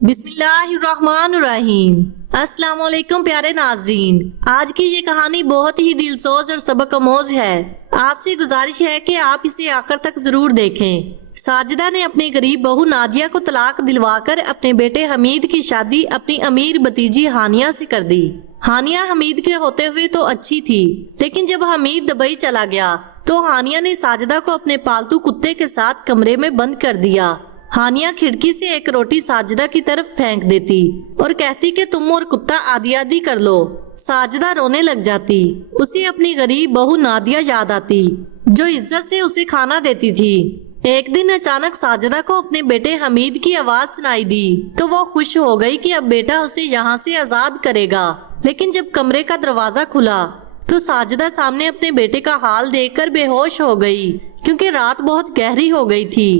بسم اللہ الرحمن الرحیم۔ السلام علیکم پیارے ناظرین، آج کی یہ کہانی بہت ہی دلسوز اور سبق آموز ہے۔ آپ سے گزارش ہے کہ آپ اسے آخر تک ضرور دیکھیں۔ ساجدہ نے اپنی غریب بہو نادیہ کو طلاق دلوا کر اپنے بیٹے حمید کی شادی اپنی امیر بھتیجی ہانیہ سے کر دی۔ ہانیہ حمید کے ہوتے ہوئے تو اچھی تھی، لیکن جب حمید دبئی چلا گیا تو ہانیہ نے ساجدہ کو اپنے پالتو کتے کے ساتھ کمرے میں بند کر دیا۔ ہانیہ کھڑکی سے ایک روٹی ساجدہ کی طرف پھینک دیتی اور کہتی کہ تم اور کتا آدھی آدھی کر لو۔ ساجدہ رونے لگ جاتی۔ اسے اپنی غریب بہو نادیہ یاد آتی جو عزت سے اسے کھانا دیتی تھی۔ ایک دن اچانک ساجدہ کو اپنے بیٹے حمید کی آواز سنائی دی تو وہ خوش ہو گئی کہ اب بیٹا اسے یہاں سے آزاد کرے گا، لیکن جب کمرے کا دروازہ کھلا تو ساجدہ سامنے اپنے بیٹے کا حال دیکھ کر بے ہوش ہو گئی، کیونکہ رات بہت گہری ہو گئی تھی۔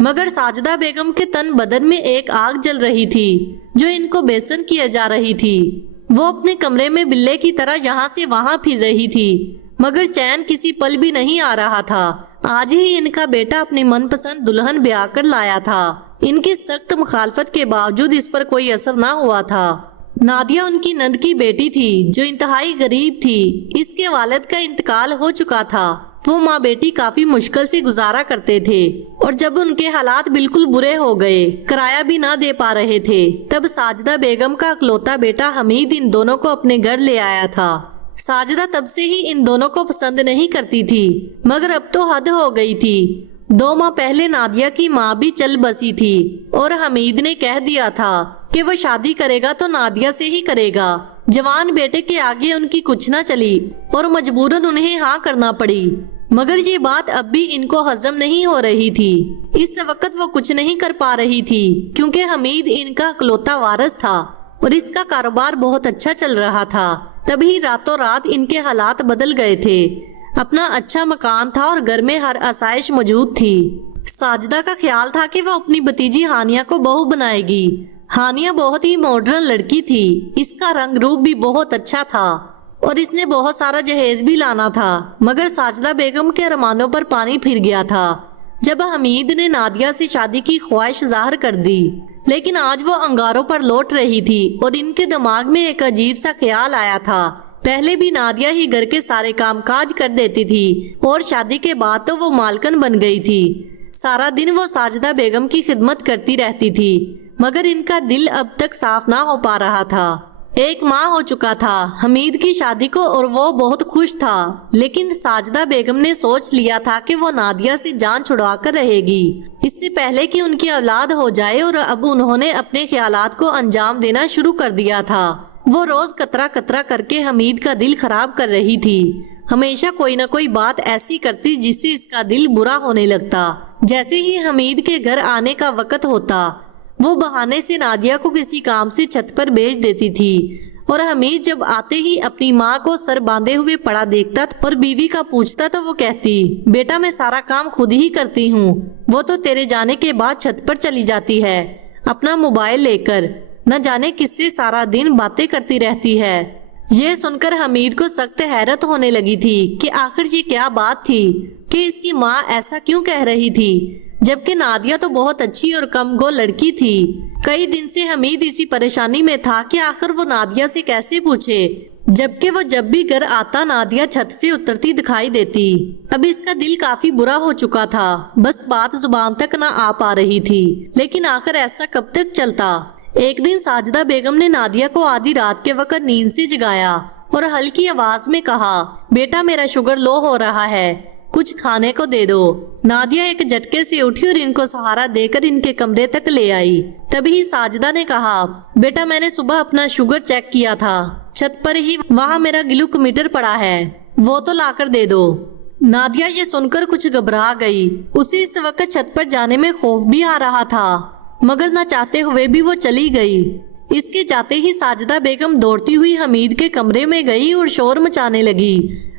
مگر ساجدہ بیگم کے تن بدن میں ایک آگ جل رہی تھی جو ان کو بیسن کیا جا رہی تھی۔ وہ اپنے کمرے میں بلے کی طرح یہاں سے وہاں پھر رہی تھی، مگر چین کسی پل بھی نہیں آ رہا تھا۔ آج ہی ان کا بیٹا اپنی من پسند دلہن بیاہ کر لایا تھا، ان کی سخت مخالفت کے باوجود اس پر کوئی اثر نہ ہوا تھا۔ نادیہ ان کی نند کی بیٹی تھی جو انتہائی غریب تھی۔ اس کے والد کا انتقال ہو چکا تھا۔ وہ ماں بیٹی کافی مشکل سے گزارا کرتے تھے، اور جب ان کے حالات بالکل برے ہو گئے، کرایہ بھی نہ دے پا رہے تھے، تب ساجدہ بیگم کا اکلوتا بیٹا حمید ان دونوں کو اپنے گھر لے آیا تھا۔ ساجدہ تب سے ہی ان دونوں کو پسند نہیں کرتی تھی، مگر اب تو حد ہو گئی تھی۔ 2 ماہ پہلے نادیہ کی ماں بھی چل بسی تھی اور حمید نے کہہ دیا تھا کہ وہ شادی کرے گا تو نادیہ سے ہی کرے گا۔ جوان بیٹے کے آگے ان کی کچھ نہ چلی اور مجبوراً انہیں ہاں کرنا پڑی، مگر یہ بات اب بھی ان کو ہضم نہیں ہو رہی تھی۔ اس وقت وہ کچھ نہیں کر پا رہی تھی کیونکہ حمید ان کا اکلوتا وارث تھا اور اس کا کاروبار بہت اچھا چل رہا تھا۔ تبھی راتوں رات ان کے حالات بدل گئے تھے۔ اپنا اچھا مکان تھا اور گھر میں ہر آسائش موجود تھی۔ ساجدہ کا خیال تھا کہ وہ اپنی بھتیجی ہانیہ کو بہو بنائے گی۔ ہانیہ بہت ہی ماڈرن لڑکی تھی، اس کا رنگ روپ بھی بہت اچھا تھا اور اس نے بہت سارا جہیز بھی لانا تھا، مگر ساجدہ بیگم کے ارمانوں پر پانی پھر گیا تھا جب حمید نے نادیہ سے شادی کی خواہش ظاہر کر دی۔ لیکن آج وہ انگاروں پر لوٹ رہی تھی اور ان کے دماغ میں ایک عجیب سا خیال آیا تھا۔ پہلے بھی نادیہ ہی گھر کے سارے کام کاج کر دیتی تھی اور شادی کے بعد تو وہ مالکن بن گئی تھی۔ سارا دن وہ ساجدہ بیگم کی خدمت کرتی رہتی تھی، مگر ان کا دل اب تک صاف نہ ہو پا رہا تھا۔ 1 ماہ ہو چکا تھا حمید کی شادی کو اور وہ بہت خوش تھا، لیکن ساجدہ بیگم نے سوچ لیا تھا کہ وہ نادیہ سے جان چھڑوا کر رہے گی اس سے پہلے کہ ان کی اولاد ہو جائے، اور اب انہوں نے اپنے خیالات کو انجام دینا شروع کر دیا تھا۔ وہ روز قطرہ قطرہ کر کے حمید کا دل خراب کر رہی تھی۔ ہمیشہ کوئی نہ کوئی بات ایسی کرتی جس سے اس کا دل برا ہونے لگتا۔ جیسے ہی حمید کے گھر آنے کا وقت ہوتا، وہ بہانے سے نادیہ کو کسی کام سے چھت پر بھیج دیتی تھی، اور حمید جب آتے ہی اپنی ماں کو سر باندھے ہوئے پڑا دیکھتا اور بیوی کا پوچھتا تو وہ کہتی، بیٹا میں سارا کام خود ہی کرتی ہوں، وہ تو تیرے جانے کے بعد چھت پر چلی جاتی ہے اپنا موبائل لے کر، نہ جانے کس سے سارا دن باتیں کرتی رہتی ہے۔ یہ سن کر حمید کو سخت حیرت ہونے لگی تھی کہ آخر یہ کیا بات تھی کہ اس کی ماں ایسا کیوں کہہ رہی تھی، جبکہ نادیہ تو بہت اچھی اور کم گو لڑکی تھی۔ کئی دن سے حمید اسی پریشانی میں تھا کہ آخر وہ نادیہ سے کیسے پوچھے، جبکہ وہ جب بھی گھر آتا نادیہ چھت سے اترتی دکھائی دیتی۔ اب اس کا دل کافی برا ہو چکا تھا، بس بات زبان تک نہ آ پا رہی تھی، لیکن آخر ایسا کب تک چلتا۔ ایک دن ساجدہ بیگم نے نادیہ کو آدھی رات کے وقت نیند سے جگایا اور ہلکی آواز میں کہا، بیٹا میرا شوگر لو ہو رہا ہے، کچھ کھانے کو دے دو۔ نادیہ ایک جھٹکے سے اٹھی اور ان کو سہارا دے کر ان کے کمرے تک لے آئی۔ تبھی ساجدہ نے کہا، بیٹا میں نے صبح اپنا شوگر چیک کیا تھا، چھت پر ہی وہاں میرا گلوکومیٹر پڑا ہے، وہ تو لا کر دے دو۔ نادیہ یہ سن کر کچھ گھبرا گئی۔ اسے اس وقت چھت پر جانے میں خوف بھی آ رہا تھا، مگر نہ چاہتے ہوئے بھی وہ چلی گئی۔ اس کے جاتے ہی ساجدہ بیگم دوڑتی ہوئی حمید کے کمرے میں گئی اور شور مچانے لگی،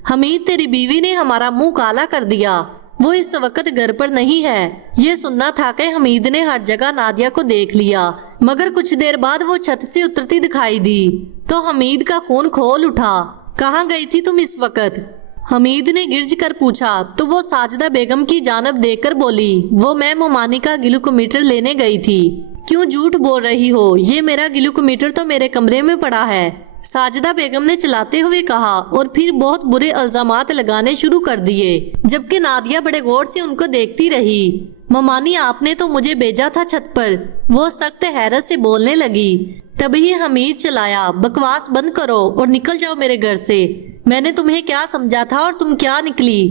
حمید تیری بیوی نے ہمارا منہ کالا کر دیا، وہ اس وقت گھر پر نہیں ہے۔ یہ سننا تھا کہ حمید نے ہر جگہ نادیہ کو دیکھ لیا، مگر کچھ دیر بعد وہ چھت سے اترتی دکھائی دی تو حمید کا خون کھول اٹھا۔ کہاں گئی تھی تم اس وقت؟ حمید نے گرج کر پوچھا تو وہ ساجدہ بیگم کی جانب دیکھ کر بولی، وہ میں ممانی کا گلوکومیٹر لینے گئی تھی۔ کیوں جھوٹ بول رہی ہو؟ یہ میرا گلوکومیٹر تو میرے کمرے میں پڑا ہے، ساجدہ بیگم نے چلاتے ہوئے کہا اور پھر بہت برے الزامات لگانے شروع کر دیے، جبکہ نادیہ بڑے غور سے ان کو دیکھتی رہی۔ ممانی آپ نے تو مجھے بھیجا تھا چھت پر، وہ سخت حیرت سے بولنے لگی۔ تبھی حمید چلایا، بکواس بند کرو اور نکل جاؤ میرے گھر سے، میں نے تمہیں کیا سمجھا تھا اور تم کیا نکلی۔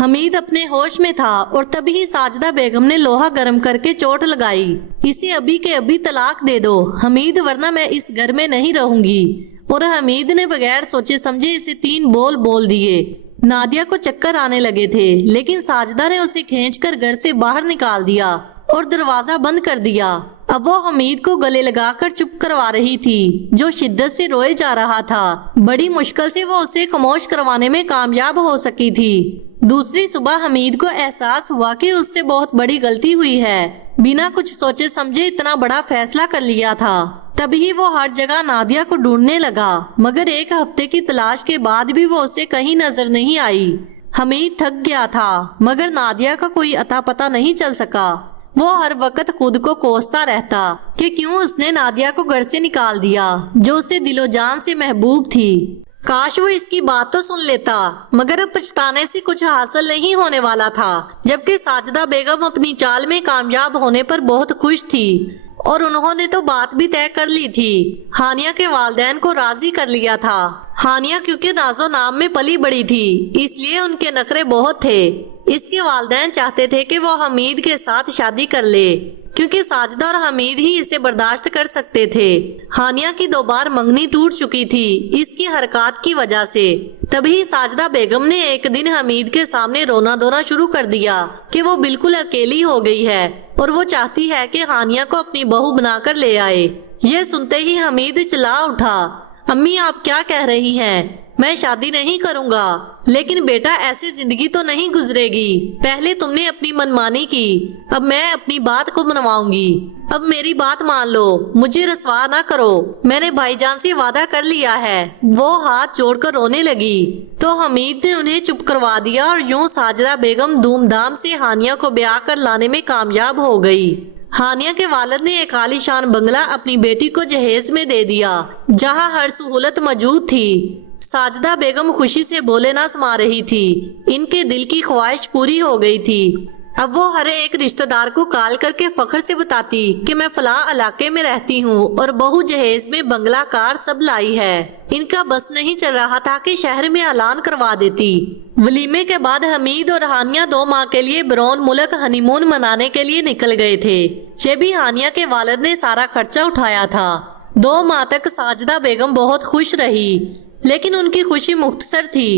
حمید اپنے ہوش میں تھا اور تبھی ساجدہ بیگم نے لوہا گرم کر کے چوٹ لگائی، اسے ابھی کے ابھی طلاق دے دو حمید، ورنہ میں اس گھر میں نہیں رہوں گی۔ اور حمید نے بغیر سوچے سمجھے اسے 3 بول دیے۔ نادیہ کو چکر آنے لگے تھے، لیکن ساجدہ نے اسے کھینچ کر گھر سے باہر نکال دیا اور دروازہ بند کر دیا۔ اب وہ حمید کو گلے لگا کر چپ کروا رہی تھی، جو شدت سے روئے جا رہا تھا۔ بڑی مشکل سے وہ اسے خاموش کروانے میں کامیاب ہو سکی تھی۔ دوسری صبح حمید کو احساس ہوا کہ اس سے بہت بڑی غلطی ہوئی ہے، بنا کچھ سوچے سمجھے اتنا بڑا فیصلہ کر لیا تھا۔ تبھی وہ ہر جگہ نادیہ کو ڈھونڈنے لگا، مگر 1 ہفتے کی تلاش کے بعد بھی وہ اسے کہیں نظر نہیں آئی۔ حمید تھک گیا تھا، مگر نادیہ کا کوئی اتا پتہ نہیں چل سکا۔ وہ ہر وقت خود کو کوستا رہتا کہ کیوں اس نے نادیہ کو گھر سے نکال دیا، جو اسے دل و جان سے محبوب تھی۔ کاش وہ اس کی بات تو سن لیتا، مگر اب پچھتانے سے کچھ حاصل نہیں ہونے والا تھا۔ جبکہ ساجدہ بیگم اپنی چال میں کامیاب ہونے پر بہت خوش تھی اور انہوں نے تو بات بھی طے کر لی تھی، ہانیہ کے والدین کو راضی کر لیا تھا۔ ہانیہ کیونکہ ناز و نام میں پلی بڑی تھی، اس لیے ان کے نخرے بہت تھے۔ اس کے والدین چاہتے تھے کہ وہ حمید کے ساتھ شادی کر لے، کیونکہ ساجدہ اور حمید ہی اسے برداشت کر سکتے تھے۔ ہانیہ کی 2 بار منگنی ٹوٹ چکی تھی اس کی حرکات کی وجہ سے۔ تبھی ساجدہ بیگم نے ایک دن حمید کے سامنے رونا دھونا شروع کر دیا کہ وہ بالکل اکیلی ہو گئی ہے اور وہ چاہتی ہے کہ ہانیہ کو اپنی بہو بنا کر لے آئے۔ یہ سنتے ہی حمید چلا اٹھا، امی آپ کیا کہہ رہی ہیں؟ میں شادی نہیں کروں گا۔ لیکن بیٹا ایسی زندگی تو نہیں گزرے گی، پہلے تم نے اپنی منمانی کی، اب میں اپنی بات کو منواؤں گی۔ اب میری بات مان لو، مجھے رسوا نہ کرو، میں نے بھائی جان سے وعدہ کر لیا ہے۔ وہ ہاتھ جوڑ کر رونے لگی تو حمید نے انہیں چپ کروا دیا اور یوں ساجدہ بیگم دھوم دھام سے ہانیہ کو بیاہ کر لانے میں کامیاب ہو گئی۔ ہانیہ کے والد نے ایک عالی شان بنگلہ اپنی بیٹی کو جہیز میں دے دیا، جہاں ہر سہولت موجود تھی۔ ساجدہ بیگم خوشی سے بولے نہ سما رہی تھی، ان کے دل کی خواہش پوری ہو گئی تھی۔ اب وہ ہر ایک رشتہ دار کو کال کر کے فخر سے بتاتی کہ میں فلاں علاقے میں رہتی ہوں اور بہو جہیز میں بنگلہ کار سب لائی ہے۔ ان کا بس نہیں چل رہا تھا کہ شہر میں اعلان کروا دیتی۔ ولیمے کے بعد حمید اور ہانیہ 2 ماہ کے لیے بیرون ملک ہنی مون منانے کے لیے نکل گئے تھے۔ یہ بھی ہانیہ کے والد نے سارا خرچہ اٹھایا تھا۔ 2 ماہ تک ساجدہ بیگم بہت خوش رہی، لیکن ان کی خوشی مختصر تھی۔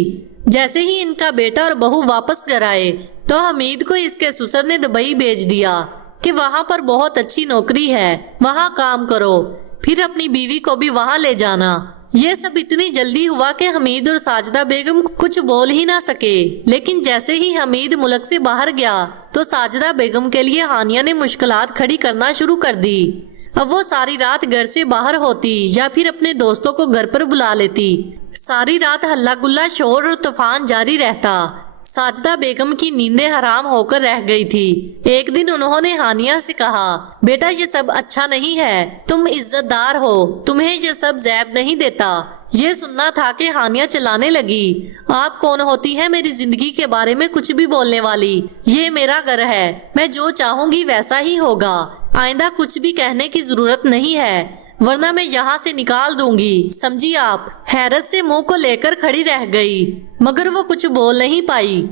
جیسے ہی ان کا بیٹا اور بہو واپس گھر آئے تو حمید کو اس کے سسر نے دبئی بھیج دیا کہ وہاں پر بہت اچھی نوکری ہے، وہاں کام کرو، پھر اپنی بیوی کو بھی وہاں لے جانا۔ یہ سب اتنی جلدی ہوا کہ حمید اور ساجدہ بیگم کچھ بول ہی نہ سکے۔ لیکن جیسے ہی حمید ملک سے باہر گیا تو ساجدہ بیگم کے لیے ہانیہ نے مشکلات کھڑی کرنا شروع کر دی۔ اب وہ ساری رات گھر سے باہر ہوتی یا پھر اپنے دوستوں کو گھر پر بلا لیتی۔ ساری رات ہلہ گلا، شور اور طوفان جاری رہتا۔ ساجدہ بیگم کی نیندیں حرام ہو کر رہ گئی تھی۔ ایک دن انہوں نے ہانیہ سے کہا، بیٹا یہ سب اچھا نہیں ہے، تم عزت دار ہو، تمہیں یہ سب زیب نہیں دیتا۔ یہ سننا تھا کہ ہانیہ چلانے لگی، آپ کون ہوتی ہے میری زندگی کے بارے میں کچھ بھی بولنے والی؟ یہ میرا گھر ہے، میں جو چاہوں گی ویسا ہی ہوگا، آئندہ کچھ بھی کہنے کی ضرورت نہیں ہے، ورنہ میں یہاں سے نکال دوں گی، سمجھی آپ؟ حیرت سے منہ کو لے کر کھڑی رہ گئی، مگر وہ کچھ بول نہیں پائی۔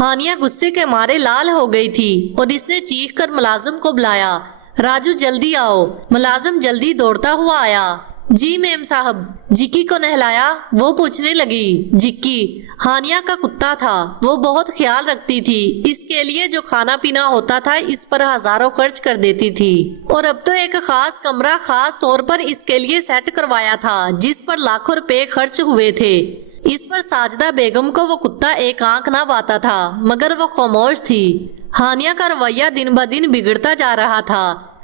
ہانیہ غصے کے مارے لال ہو گئی تھی اور اس نے چیخ کر ملازم کو بلایا، راجو جلدی آؤ۔ ملازم جلدی دوڑتا ہوا آیا۔ جی میم صاحب۔ جکی کو نہلایا؟ وہ پوچھنے لگی۔ جکی ہانیہ کا کتا تھا، وہ بہت خیال رکھتی تھی، اس کے لیے جو کھانا پینا ہوتا تھا اس پر ہزاروں خرچ کر دیتی تھی، اور اب تو ایک خاص کمرہ خاص طور پر اس کے لیے سیٹ کروایا تھا جس پر لاکھوں روپے خرچ ہوئے تھے۔ اس پر ساجدہ بیگم کو وہ کتا ایک آنکھ نہ باتا تھا، مگر وہ خاموش تھی۔ ہانیہ کا رویہ دن بہ دن بگڑتا جا رہا تھا۔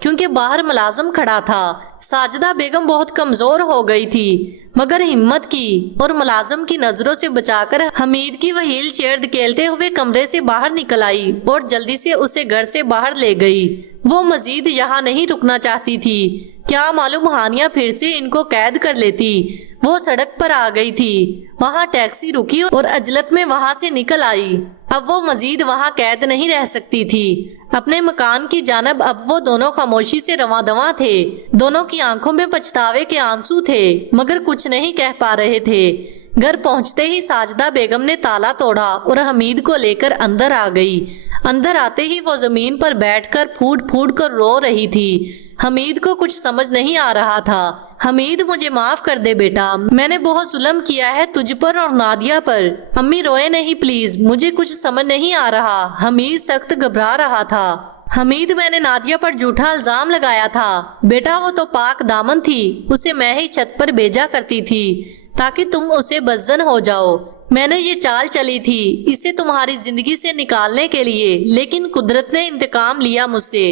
کیونکہ باہر ملازم کھڑا تھا۔ ساجدہ بیگم بہت کمزور ہو گئی تھی مگر ہمت کی اور ملازم کی نظروں سے بچا کر حمید کی وہ وہیل چیئر دھکیلتے ہوئے کمرے سے باہر نکل آئی اور جلدی سے اسے گھر سے باہر لے گئی۔ وہ مزید یہاں نہیں رکنا چاہتی تھی، کیا معلوم ہانیہ پھر سے ان کو قید کر لیتی۔ وہ سڑک پر آ گئی تھی، وہاں ٹیکسی رکی اور عجلت میں وہاں سے نکل آئی۔ اب وہ مزید وہاں قید نہیں رہ سکتی تھی۔ اپنے مکان کی جانب اب وہ دونوں خاموشی سے رواں دواں تھے۔ دونوں کی آنکھوں میں پچھتاوے کے آنسو تھے مگر کچھ نہیں کہہ پا رہے تھے۔ گھر پہنچتے ہی ساجدہ بیگم نے تالا توڑا اور حمید کو لے کر اندر آ گئی۔ اندر آتے ہی وہ زمین پر بیٹھ کر پھوٹ پھوٹ کر رو رہی تھی۔ حمید کو کچھ سمجھ نہیں آ رہا تھا۔ حمید مجھے معاف کر دے بیٹا، میں نے بہت ظلم کیا ہے تجھ پر اور نادیہ پر۔ امی روئے نہیں پلیز، مجھے کچھ سمجھ نہیں آ رہا۔ حمید سخت گھبرا رہا تھا۔ حمید میں نے نادیہ پر جھوٹا الزام لگایا تھا بیٹا، وہ تو پاک دامن تھی، اسے میں ہی چھت پر بھیجا کرتی تھی تاکہ تم اسے بدزن ہو جاؤ۔ میں نے یہ چال چلی تھی اسے تمہاری زندگی سے نکالنے کے لیے، لیکن قدرت نے انتقام لیا مجھ سے۔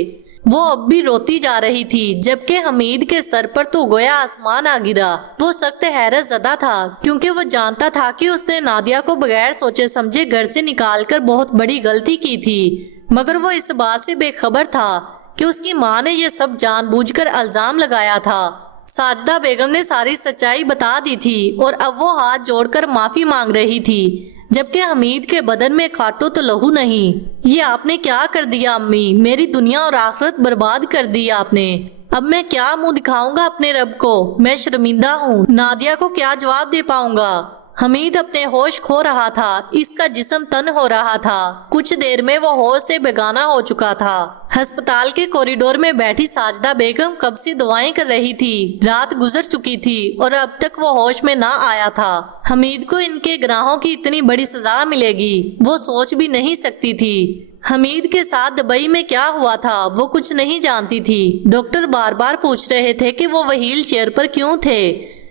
وہ اب بھی روتی جا رہی تھی جبکہ حمید کے سر پر تو گویا آسمان آ گرا۔ وہ سخت حیرت زدہ تھا کیونکہ وہ جانتا تھا کہ اس نے نادیہ کو بغیر سوچے سمجھے گھر سے نکال کر بہت بڑی غلطی کی تھی، مگر وہ اس بات سے بے خبر تھا کہ اس کی ماں نے یہ سب جان بوجھ کر الزام لگایا تھا۔ ساجدہ بیگم نے ساری سچائی بتا دی تھی اور اب وہ ہاتھ جوڑ کر معافی مانگ رہی تھی، جبکہ حمید کے بدن میں کھاٹو تو لہو نہیں۔ یہ آپ نے کیا کر دیا امی، میری دنیا اور آخرت برباد کر دی آپ نے۔ اب میں کیا منہ دکھاؤں گا اپنے رب کو، میں شرمندہ ہوں۔ نادیہ کو کیا جواب دے پاؤں گا؟ حمید اپنے ہوش کھو رہا تھا، اس کا جسم تن ہو رہا تھا۔ کچھ دیر میں وہ ہوش سے بیگانہ ہو چکا تھا۔ ہسپتال کے کوریڈور میں بیٹھی ساجدہ بیگم کب سے دعائیں کر رہی تھی۔ رات گزر چکی تھی اور اب تک وہ ہوش میں نہ آیا تھا۔ حمید کو ان کے گناہوں کی اتنی بڑی سزا ملے گی وہ سوچ بھی نہیں سکتی تھی۔ حمید کے ساتھ دبئی میں کیا ہوا تھا وہ کچھ نہیں جانتی تھی۔ ڈاکٹر بار بار پوچھ رہے تھے کہ وہ وہیل چیئر پر کیوں تھے۔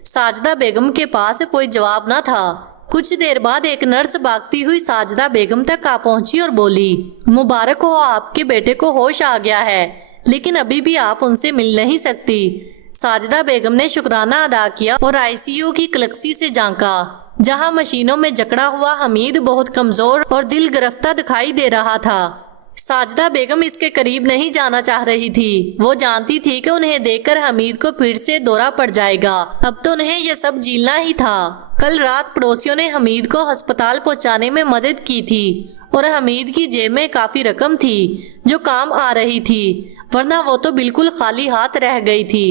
ساجدہ بیگم کے پاس کوئی جواب نہ تھا۔ کچھ دیر بعد ایک نرس بھاگتی ہوئی ساجدہ بیگم تک آ پہنچی اور بولی، مبارک ہو، آپ کے بیٹے کو ہوش آ گیا ہے، لیکن ابھی بھی آپ ان سے مل نہیں سکتی۔ ساجدہ بیگم نے شکرانہ ادا کیا اور آئی سی یو کی کلکسی سے جھانکا، جہاں مشینوں میں جکڑا ہوا حمید بہت کمزور اور دل گرفتہ دکھائی دے رہا تھا۔ ساجدہ بیگم اس کے قریب نہیں جانا چاہ رہی تھی۔ وہ جانتی تھی کہ انہیں دیکھ کر حمید کو پھر سے دورہ پڑ جائے گا۔ اب تو انہیں یہ سب جھیلنا ہی تھا۔ کل رات پڑوسیوں نے حمید کو ہسپتال پہنچانے میں مدد کی تھی اور حمید کی جیب میں کافی رقم تھی جو کام آ رہی تھی، ورنہ وہ تو بالکل خالی ہاتھ رہ گئی تھی۔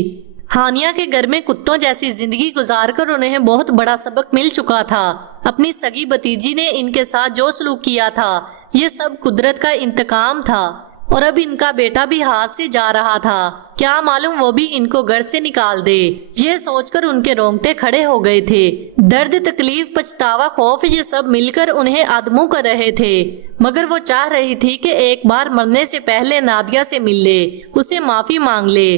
ہانیہ کے گھر میں کتوں جیسی زندگی گزار کر انہیں بہت بڑا سبق مل چکا تھا۔ اپنی سگی بھتیجی نے ان کے ساتھ جو سلوک کیا تھا یہ سب قدرت کا انتقام تھا، اور اب ان کا بیٹا بھی ہاتھ سے جا رہا تھا، کیا معلوم وہ بھی ان کو گھر سے نکال دے۔ یہ سوچ کر ان کے رونگٹے کھڑے ہو گئے تھے۔ درد، تکلیف، پچھتاوا، خوف، یہ سب مل کر انہیں آدموں کر رہے تھے، مگر وہ چاہ رہی تھی کہ ایک بار مرنے سے پہلے نادیہ سے مل لے، اسے معافی مانگ لے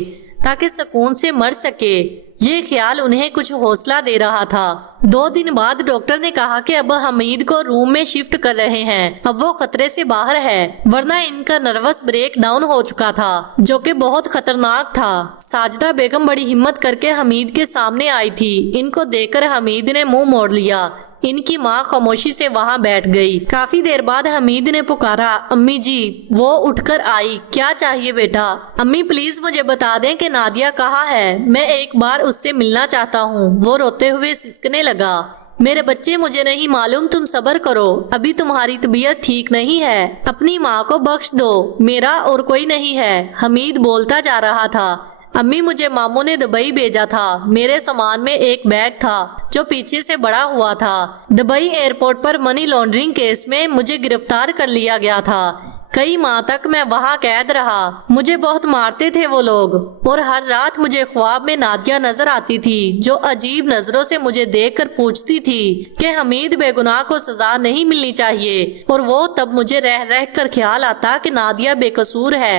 تاکہ سکون سے مر سکے۔ یہ خیال انہیں کچھ حوصلہ دے رہا تھا۔ 2 دن بعد ڈاکٹر نے کہا کہ اب حمید کو روم میں شفٹ کر رہے ہیں، اب وہ خطرے سے باہر ہے، ورنہ ان کا نروس بریک ڈاؤن ہو چکا تھا جو کہ بہت خطرناک تھا۔ ساجدہ بیگم بڑی ہمت کر کے حمید کے سامنے آئی تھی۔ ان کو دیکھ کر حمید نے منہ موڑ لیا۔ ان کی ماں خاموشی سے وہاں بیٹھ گئی۔ کافی دیر بعد حمید نے پکارا، امی جی۔ وہ اٹھ کر آئی۔ کیا چاہیے بیٹا؟ امی پلیز مجھے بتا دیں کہ نادیہ کہاں ہے، میں ایک بار اس سے ملنا چاہتا ہوں۔ وہ روتے ہوئے سسکنے لگا، میرے بچے مجھے نہیں معلوم، تم صبر کرو، ابھی تمہاری طبیعت ٹھیک نہیں ہے، اپنی ماں کو بخش دو، میرا اور کوئی نہیں ہے۔ حمید بولتا جا رہا تھا، امی مجھے ماموں نے دبئی بھیجا تھا، میرے سامان میں ایک بیگ تھا جو پیچھے سے بڑا ہوا تھا۔ دبئی ایئرپورٹ پر منی لانڈرنگ کیس میں مجھے گرفتار کر لیا گیا تھا۔ کئی ماہ تک میں وہاں قید رہا، مجھے بہت مارتے تھے وہ لوگ، اور ہر رات مجھے خواب میں نادیہ نظر آتی تھی جو عجیب نظروں سے مجھے دیکھ کر پوچھتی تھی کہ حمید بے گناہ کو سزا نہیں ملنی چاہیے، اور وہ تب مجھے رہ رہ کر خیال آتا کہ نادیہ بے قصور ہے۔